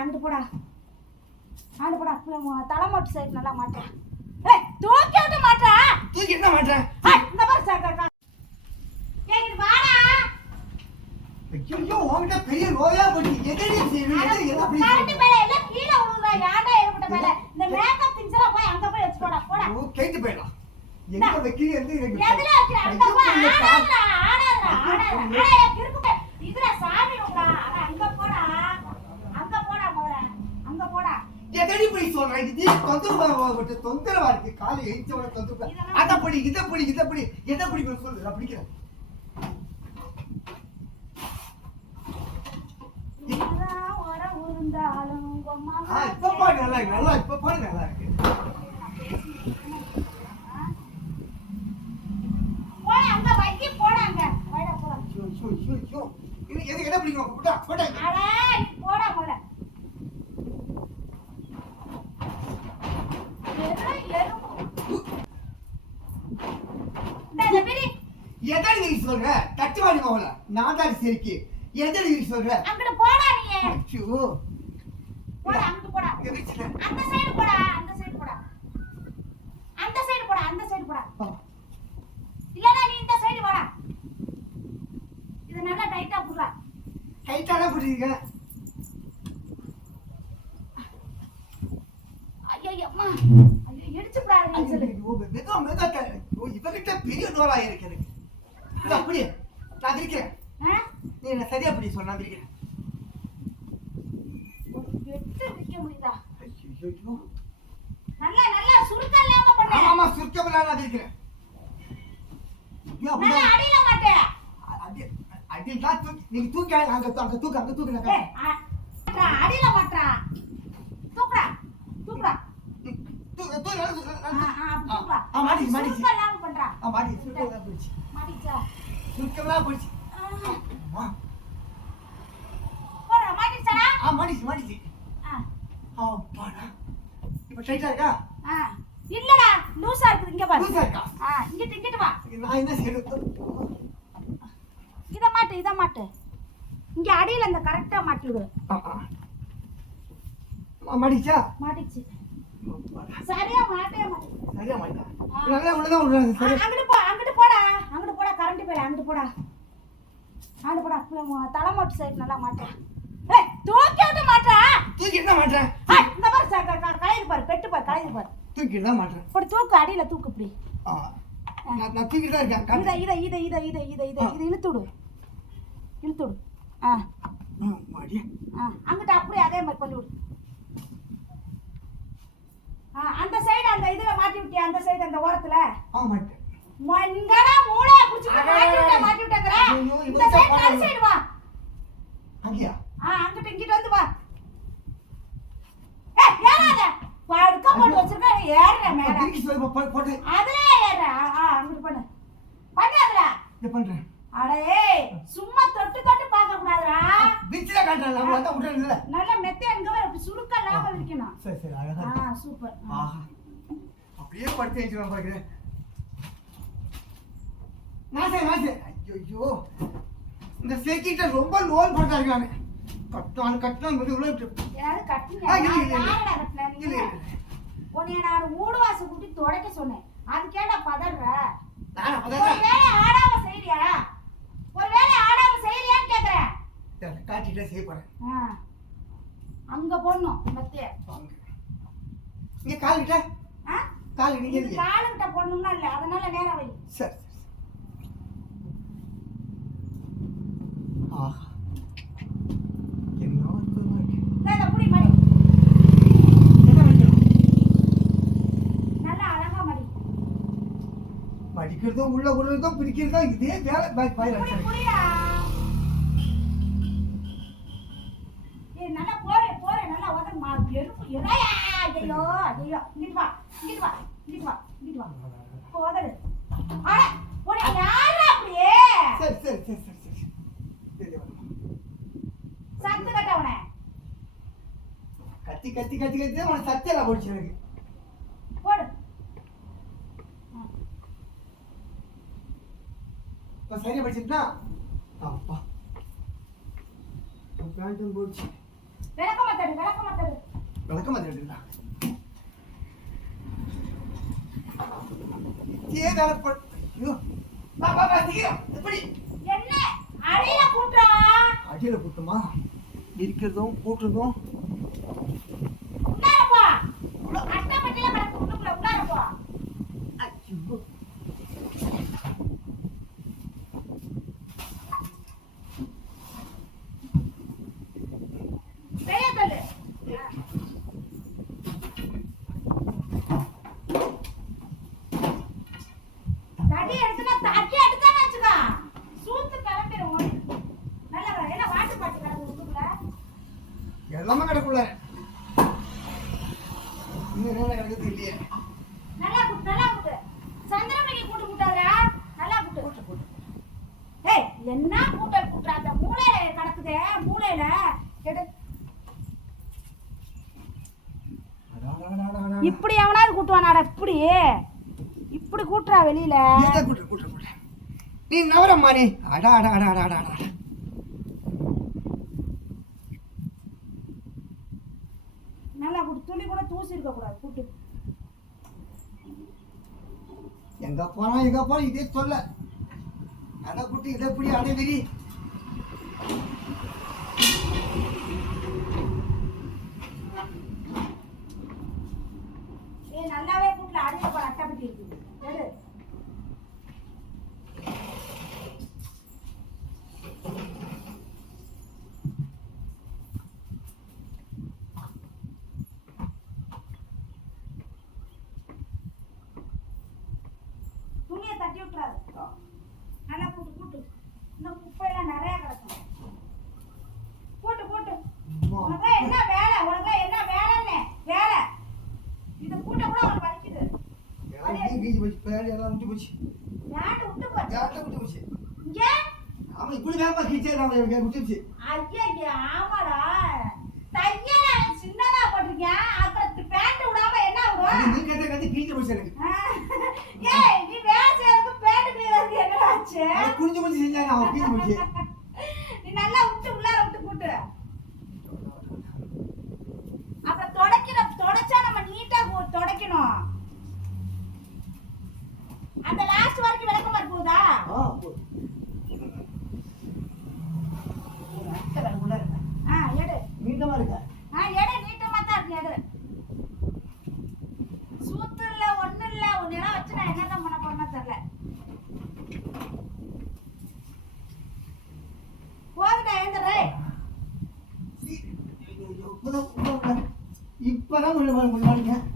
அங்கிட்டு போடா. அங்கிட்டு போடா. அப்புறம் தலைமொட்டு சைடு நல்லா மாட்டேன் ஏய் தூக்கி விட்டு மாட்டா தூக்கி என்ன மாட்டேன் இந்த மாதிரி வாடா. ஐயோ உன்கிட்ட பெரிய நோயா போட்டு எதடி செய்யணும் எது என்ன அப்படி கரண்ட் மேல எல்லாம் கீழ விழுறா யாண்டா ஏற்பட்ட மேல இந்த மேக்கப் திங்ஸ் எல்லாம் போய் அங்க போய் வச்சு போடா போடா ஓ கேட்டு போயிடலாம் எங்க வைக்கிறீங்க எந்த எனக்கு எதுல வைக்கிற அங்க ஐயோ, போய் கொஞ்சம் கா- ஆடாதடா ஆடாதடா ஆடாதடா அட கிறுக்கு பே இதுல சாமி விடுடா அட அங்க போடா அங்க போடா முதல்ல அங்க போடா எதடி போய் சொல்றேன் இது தொந்தரவு தொந்தரவா இருக்கு. காலை எழுச்சவன தொந்தரவு அதை படி இதை படி இதை படி. எதை பிடிக்கணும் சொல்லு நான் பிடிக்கிறேன். இப்ப பாடு நல்லா இருக்கு. நல்லா இப்ப பாடு நல்லா இருக்கு. போடா அங்க வைடா போலாம் ஐயோ ஐயோ ஐயோ ஐயோ இது எது எதை பிடிக்கணும் போட்டா போட்டா அட நீ போடா முதல்ல எரு எரு இந்த இந்த பிடி எதடி நீ சொல்ற? தட்டு வாடி போகல. நான் தான் சரிக்கு. எதடி நீ சொல்ற? அங்கிட்டு போடா நீ. ஐயோ போடா அங்கிட்டு போடா. அந்த சைடு போடா அந்த சைடு போடா. அந்த சைடு போடா அந்த சைடு போடா. ஆ, இல்லனா நீ இந்த சைடு வாடா. இது நல்லா டைட்டா புடுறா. டைட்டான பிடிச்சிருக்க ஐயோ அம்மா. ஐயோ விடாத நீ சொல்லு. மெதுவா மெதுவா. ஓ, இவகிட்ட பெரிய நோரா இருக்கு எனக்கு. அப்படியே நான் இருக்கிறேன்? நீ என்ன சரியா அப்படி சொன்ன நான் இருக்கிறேன். நல்லா நல்லா சுருக்கம் இல்லாம பண்ண. ஆமா சுருக்கம் நான் இருக்கிறேன் ஐயோ, நல்லா அப்படிதான். அடியில மாட்டேன். அடி அடி தான் தூக்கி நீங்க தூக்கி அங்க அங்க தூக்கு அங்க தூக்கு அடியில மாட்றா. தூக்குடா தூக்குடா. தூக்கு தூக்கு ஆ. தூக்குடா. மாட்டிச்சு மாட்டிச்சு மாட்டி சுருக்கம் போயிடுச்சு மாட்டிச்சா சுருக்கம் போயிடுச்சு ஆ, மாட்டிச்சு மாட்டிச்சு ஆ, ஆ பாடா இப்போ டைட்டா இருக்கா ஆ. இல்லடா லூசா இருக்குது இங்க பாரு லூசா இருக்கா ஆ இங்கிட்டு இங்கிட்டு வா நான் என்ன செய்யணும் இத மாட்டு இத மாட்டு இங்க அடியில இந்த கரெக்டா மாட்டி விடு ஆ, ஆ. ஆ, மாட்டிச்சா மாட்டிச்சு. சரியா மாட்டே மாட்டே சரியா மாட்டா நல்லா உள்ளதான் விடுறாங்க சரி. அங்கிட்டு போ அங்கிட்டு போடா. அங்கிட்டு போடா கரண்ட் போயில அங்கிட்டு போடா. அங்கிட்டு போடா. அப்புறம் தலைமொட்டு சைடு நல்லா மாட்டேன் ஏய் தூக்கி விட்டு மாட்டா. தூக்கி என்ன மாட்டேன். இந்த பாரு ச- க- க- கலையுது பாரு பெட்டு பாரு கலையுது பாரு. தூக்கி என்ன மாட்டேன். இப்படி தூக்கு அடியில தூக்கு இப்படி. நான் தூக்கிட்டு தான் இருக்கேன். இத. இத இத இத இத இத இத இது இழுத்து விடு. இழுத்து விடு. ஆ. ஆ, அங்கிட்ட அப்படியே அதே மாதிரி பண்ணி விடு. அந்த சைடு அந்த இதுல மாட்டி விட்டியா? அந்த சைடு அந்த ஓரத்துல? ஆ மாட்டேன் மங்கடா மூளைய புடிச்சு மாட்டி விட்ட மாட்டி விட்டங்கற? இந்த சைடு. அந்த சைடு வா? அங்கேயா? ஆ அங்கிட்ட இங்கிட்ட வந்து வா. ஏய் ஏறாத. படுக்க போட்டு வச்சிருக்க. ஏறுற மேல. திருக்கி சொல்லி போட்டு. அதுல ஏறுற. ஆ அங்கிட்டு பண்ணு. பண்ணு அதுல. இதை பண்றேன். அட ஏய் சும்மா பீச்சில் காட்டுறேன் நம்ம அதான் விடுறது இல்லை. நல்ல மெத்த எங்க வர இப்படி சுருக்க இல்லாம இருக்கணும். சரி சரி அழகா ஆ. சூப்பர். ஆஹா. அப்படியே படுத்து வச்சுருவேன் பார்க்குறேன் நாசே நாசே ஐயோ இந்த சேக்கிட்ட ரொம்ப லோன் நான் கட்டான் கட்டான் வந்து உள்ள விட்டு. யாராவது கட்டுங்க இல்லை, உன்னைய நான் ஊடுவாச கூட்டி துடைக்க சொன்னேன். அது கேட்டா பதற. நான் ஒரு அதான் வேலை ஆடாம செய்யறியா ஒரு வேலை ஆடாம செய்யறியான்னு கேக்குறேன் காட்டிட்டே செய்ய போறேன். ஆ. அங்க போடணும் மத்திய. இங்க கால் கிட்ட. ஆ? கால் இல்லையா? காலுகிட்ட போடணும்னா இல்ல அதனால நேரா வை. சரி சரி. ஆஹா. என்ன அற்புதமா இருக்கு. புடி மடி. படிக்கிறதும் உள்ள விடுறதும் பிரிக்கிறதும் இதே வேலை. பாய் பாய் புடி வச்சேன். புடிடா ஏய் நல்லா போறே போறே நல்லா உதற மா எருப்பு எரையா ஐயோ ஐயோ இங்கிட்டு வா இங்கிட்டு வா இங்கிட்டு வா இங்கிட்டு வா போதடு அட போடி யாரா அப்படியே சரி சரி சரி சரி சரி. சத்து கட்டவனே கத்தி கத்தி கத்தி கத்தி அவனை சத்தியெல்லாம் போச்சு எனக்கு போடு இப்போ சரியா படிச்சுட்டா அப்பா பேண்ட்டும் போச்சு விளக்கமா தரு விளக்கமா தரு விளக்கமா பண் ஐயோ. வா வா வா சீக்கிரம். எப்படி? என்ன? அடியில கூட்டுறா. அடியில கூட்டமா? இருக்கிறதும் கூட்டுறதும். கிடக்கு உள்ளுக்குள்ள ஐயோ வெளிய தள்ளு தடி எடுத்துனா தட்டி எடுத்தானே வச்சுக்கோ சூத்து கிளம்பிடும் நல்லா வர என்ன வாட்டு பாட்டு கிடக்கு உள்ளுக்குள்ள எல்லாமே கிடக்குள்ள இன்னும் நல்லா குட்டு நல்லா குட்டு. சந்திரமணிக்கு கூட்டு கூட்டாதரா நல்லா குட்டு. கூட்டு கூட்டு. ஏய் என்ன கூட்டல் கூட்டுற? அந்த மூளையில கிடக்குதே மூளையில எடு. இப்படி எவனாவது கூட்டுவானாடா இப்படி. இப்படி கூட்டுறா வெளியில. கூட்டு கூட்டு கூட்டு? நீ நவரம்மா நீ. அடா அடா அடா அடா அடா அடா நல்லா கூட்டு துளி கூட தூசி இருக்க கூடாது கூட்டு. எங்க போனா எங்க போனா இதே சொல்ல. அதை குட்டி இதை பிடி அடை விரி ஏய் நல்லாவே கூட்டுல அடியில போற அட்டைப்பட்டி இருக்குது எடு துணியை விட்டுறாது நல்லா கூட்டு கூட்டு இன்னும் குப்பையெல்லாம் நிறைய கிடக்கும். கூட்டு கூட்டு உனக்கு என்ன வேலை? உனக்கு என்ன வேலைன்னு? வேலை. இது கூட்ட கூட உனக்கு வலிக்குது. விட்டு போச்சு? விட்டு போச்சு? இங்க? ஆமா இப்படி வேப்பா கிச்சே நான் எனக்கு ஐயா ஆமாடா. தையல சின்னதா போட்டிருக்கேன் அப்புறம் பேண்ட் விடாம என்ன வரும் நீ கேட்ட கத்தி கிழிஞ்சு போச்சு எனக்கு. ஏய் நீ வேலை செய்யறதுக்கு பேண்ட் கிளியறதுக்கு என்ன ஆச்சு அது குனிஞ்சு குனிஞ்சு செஞ்சாங்க அவன் கிழிஞ்சு போச்சு நீ நல்லா விட்டு உள்ளார விட்டு கூட்டு அப்புறம் தொடக்கிற தொடச்சா நம்ம நீட்டா துடைக்கணும். அந்த லாஸ்ட் வரைக்கும் விளக்கமா இருக்குதா ஆ போ. அத்தை வேற உள்ள இருக்கா? ஆ எடு நீட்டமா இருக்கா ஆ எடு நீட்டமா தான் இருக்கு எடு சூத்து இல்ல ஒண்ணு இல்ல ஒரு இடம் வச்சு நான் என்னதான் பண்ண போறேன்னு தெரியல போதுடா எழுந்துரு இப்பதான் இப்பதான் இப்பதான் உள்ள முன்னாடிங்க ஆ, இப்பதான்